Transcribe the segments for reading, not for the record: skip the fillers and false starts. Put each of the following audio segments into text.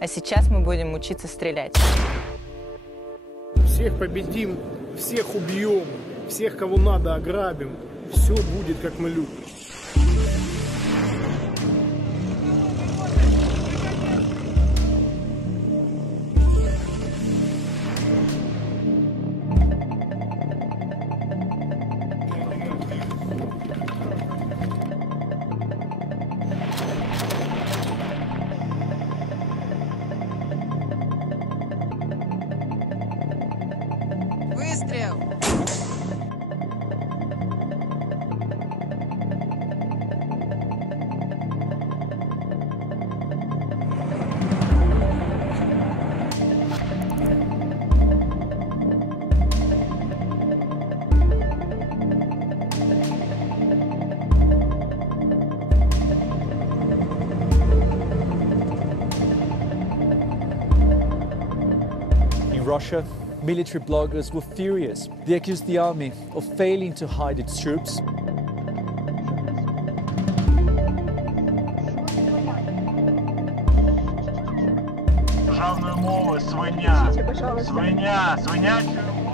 А сейчас мы будем учиться стрелять. Всех победим, всех убьем, всех, кого надо, ограбим. Все будет, как мы любим. Выстрел! In Russia, military bloggers were furious. They accused the army of failing to hide its troops. Державную мову, свиня, свинячую мову.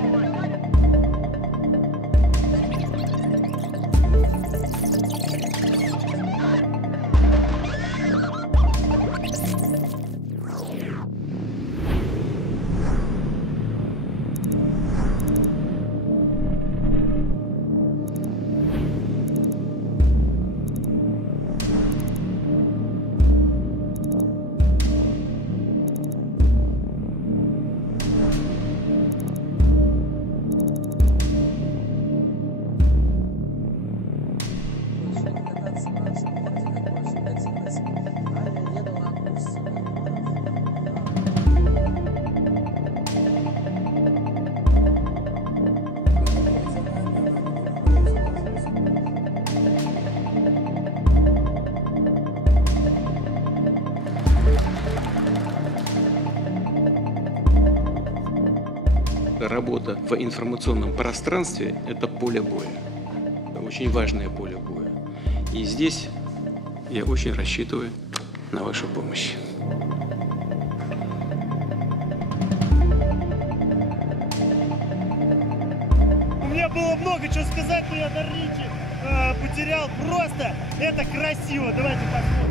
Работа в информационном пространстве – это поле боя, очень важное поле боя. И здесь я очень рассчитываю на вашу помощь. У меня было много чего сказать, но я дар речи потерял. Просто это красиво. Давайте посмотрим.